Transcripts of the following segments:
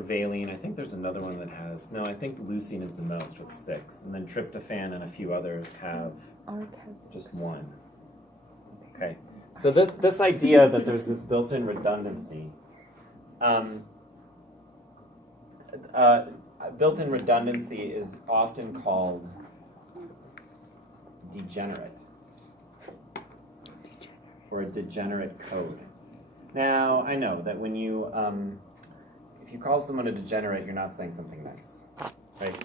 valine. I think there's another one that has, no, I think leucine is the most with 6. And then tryptophan and a few others have just 1. Okay. So this idea that there's this built-in redundancy, built-in redundancy is often called degenerate or a degenerate code. Now, I know that when you, if you call someone a degenerate, you're not saying something nice, right?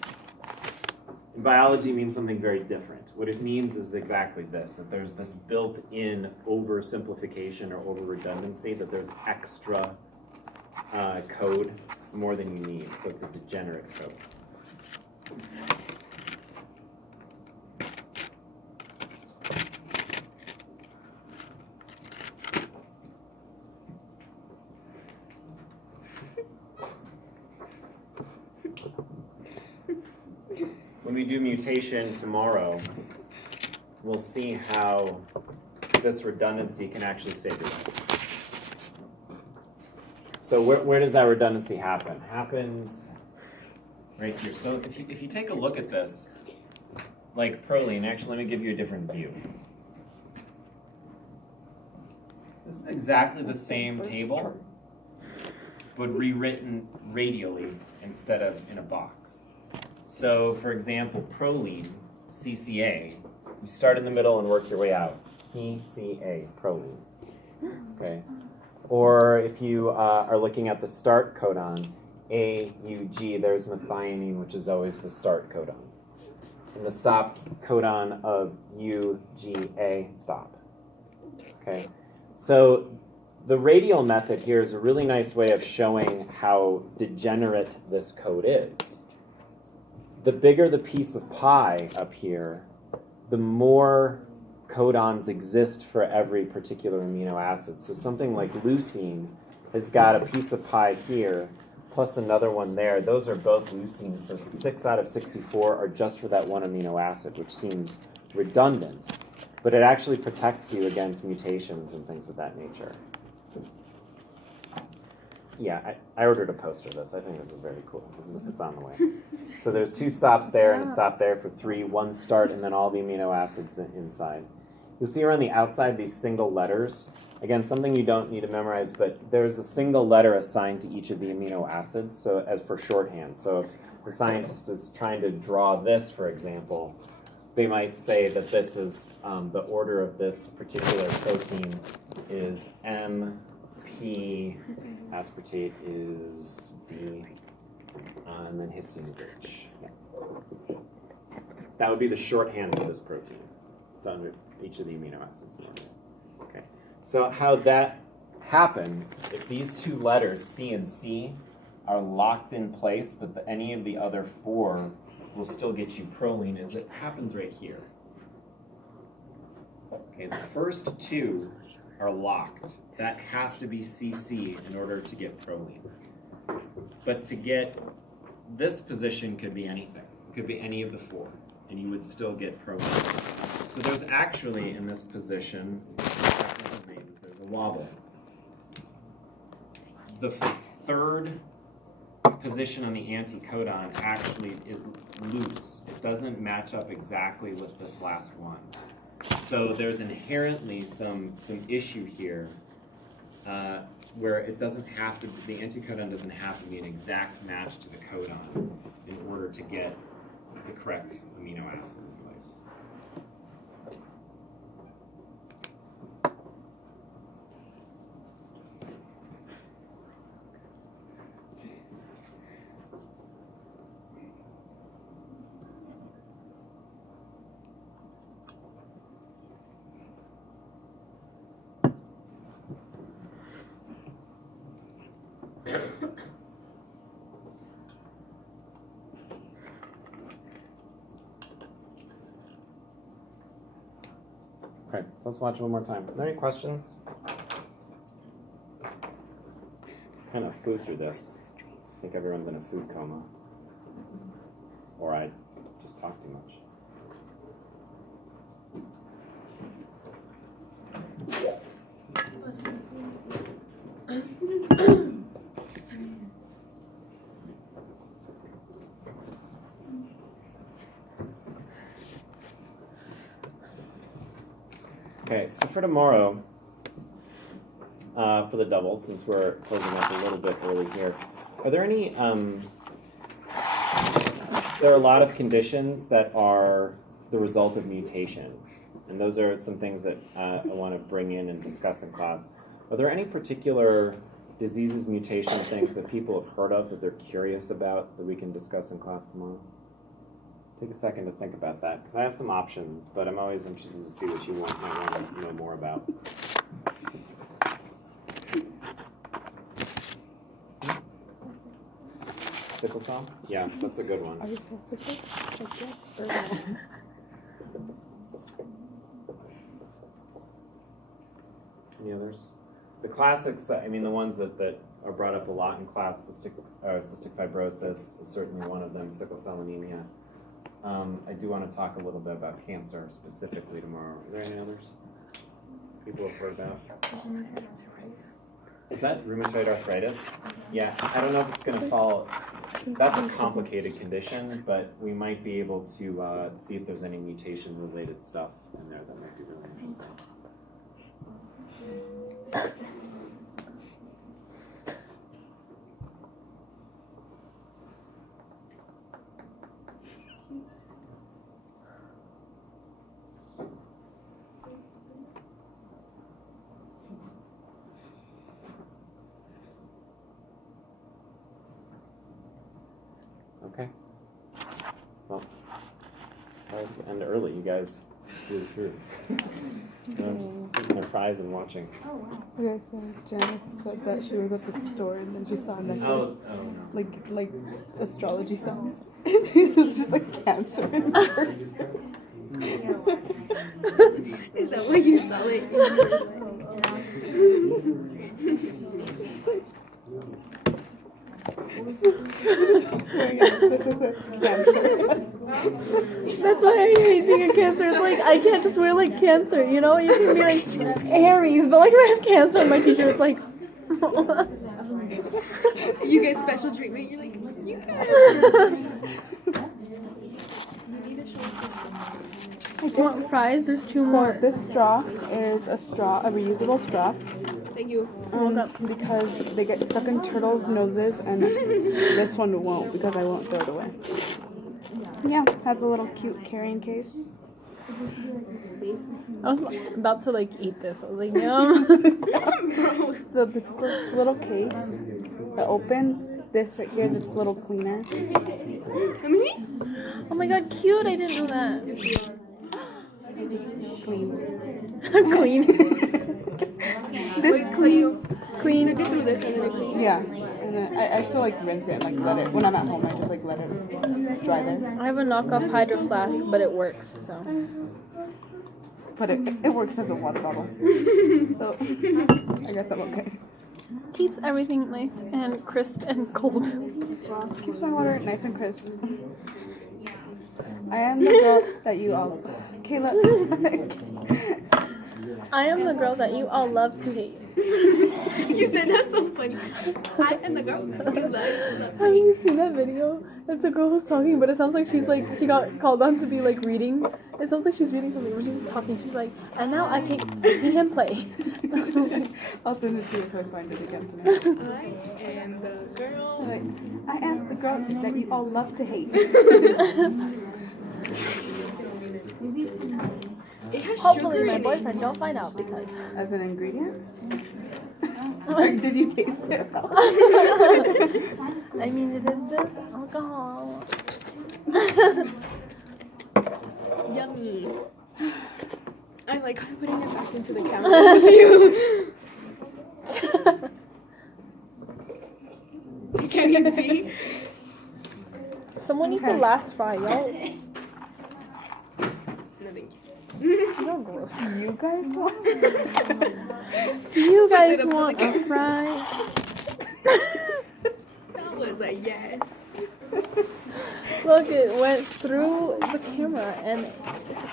In biology, it means something very different. What it means is exactly this, that there's this built-in oversimplification or over-redundancy, that there's extra code more than you need, so it's a degenerate code. When we do mutation tomorrow, we'll see how this redundancy can actually save your life. So where does that redundancy happen? Happens right here. So if you take a look at this, like proline, actually let me give you a different view. This is exactly the same table, but rewritten radially instead of in a box. So, for example, proline, CCA, you start in the middle and work your way out. CCA, proline. Okay. Or if you are looking at the start codon, AUG, there's methionine, which is always the start codon. And the stop codon of UGA, stop. Okay. So the radial method here is a really nice way of showing how degenerate this code is. The bigger the piece of pie up here, the more codons exist for every particular amino acid. So something like leucine has got a piece of pie here, plus another one there. Those are both leucines, so 6 out of 64 are just for that one amino acid, which seems redundant. But it actually protects you against mutations and things of that nature. Yeah, I ordered a poster of this. I think this is very cool. It's on the way. So there's 2 stops there and a stop there for 3, 1 start, and then all the amino acids inside. You'll see around the outside these single letters. Again, something you don't need to memorize, but there's a single letter assigned to each of the amino acids, so as for shorthand. So if the scientist is trying to draw this, for example, they might say that this is the order of this particular protein is M. P, aspartate is D, and then histine is H. Yeah. That would be the shorthand for this protein. It's under each of the amino acids. Okay. So how that happens, if these 2 letters, C and C, are locked in place, but any of the other 4 will still get you proline, is it happens right here. Okay, the first 2 are locked. That has to be CC in order to get proline. But to get this position could be anything. It could be any of the 4, and you would still get proline. So there's actually, in this position, there's a wobble. The 3rd position on the anticodon actually is loose. It doesn't match up exactly with this last one. So there's inherently some issue here where it doesn't have to, the anticodon doesn't have to be an exact match to the codon in order to get the correct amino acid in place. Okay, so let's watch one more time. Are there any questions? Kind of flew through this. I think everyone's in a food coma. Or I just talk too much. Okay, so for tomorrow, for the doubles, since we're closing up a little bit early here, are there any, there are a lot of conditions that are the result of mutation, and those are some things that I want to bring in and discuss in class. Are there any particular diseases, mutation things that people have heard of that they're curious about that we can discuss in class tomorrow? Take a second to think about that, because I have some options, but I'm always interested to see what you might want to know more about. Sickle cell? Yeah, that's a good one. Are you so sickle? Like yes or no? Any others? The classics, I mean, the ones that are brought up a lot in class, cystic fibrosis is certainly one of them, sickle cell anemia. I do want to talk a little bit about cancer specifically tomorrow. Are there any others people have heard about? Is that rheumatoid arthritis? Yeah, I don't know if it's going to fall. That's a complicated condition, but we might be able to see if there's any mutation-related stuff in there that might be really interesting. Okay. Well, sorry to end early. You guys do the truth. Just eating their fries and watching. Oh wow. Okay, so Janet said that she was at the store and then she saw a necklace, like astrology signs. It was just like cancer in person. Is that what you saw it? That's why I hate being a Cancer. It's like I can't just wear like Cancer, you know? You can be like Aries, but like if I have Cancer on my t-shirt, it's like You get special treatment. You're like, you guys. I want fries. There's two more. So this straw is a reusable straw. Thank you. Because they get stuck in turtles' noses, and this one won't because I won't throw it away. Yeah, has a little cute carrying case. I was about to like eat this. I was like, yum. So this little case that opens, this right here is its little cleaner. Let me see. Oh my god, cute! I didn't know that. Clean. Clean. This clean. Clean. So get through this and then it clean. Yeah, and then I still like rinse it and like let it. When I'm at home, I just like let it dry there. I have a knockoff Hydro Flask, but it works. So. But it works as a water bottle. So I guess I'm okay. Keeps everything nice and crisp and cold. Keeps my water nice and crisp. I am the girl that you all, Kayla. I am the girl that you all love to hate. You said that's so funny. I am the girl you like. Have you seen that video? It's a girl who's talking, but it sounds like she got called on to be like reading. It sounds like she's reading something, but she's just talking. She's like, and now I can see him play. I'll send it to you if I find it again tonight. I am the girl. Like, I am the girl that you all love to hate. It has Hopefully sugar my in boyfriend don't find out because. As an ingredient? Did you taste it? I mean, it is just alcohol. Yummy. I like putting it back into the camera view. Can you see? Someone eat the last fry, y'all. Nothing. You're gross. You guys want? Do you guys it up to want the a fry? That was a yes. Look, it went through the camera and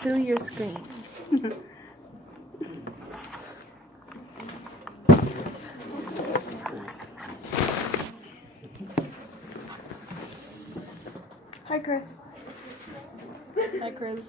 through your screen. Hi, Chris. Hi, Chris.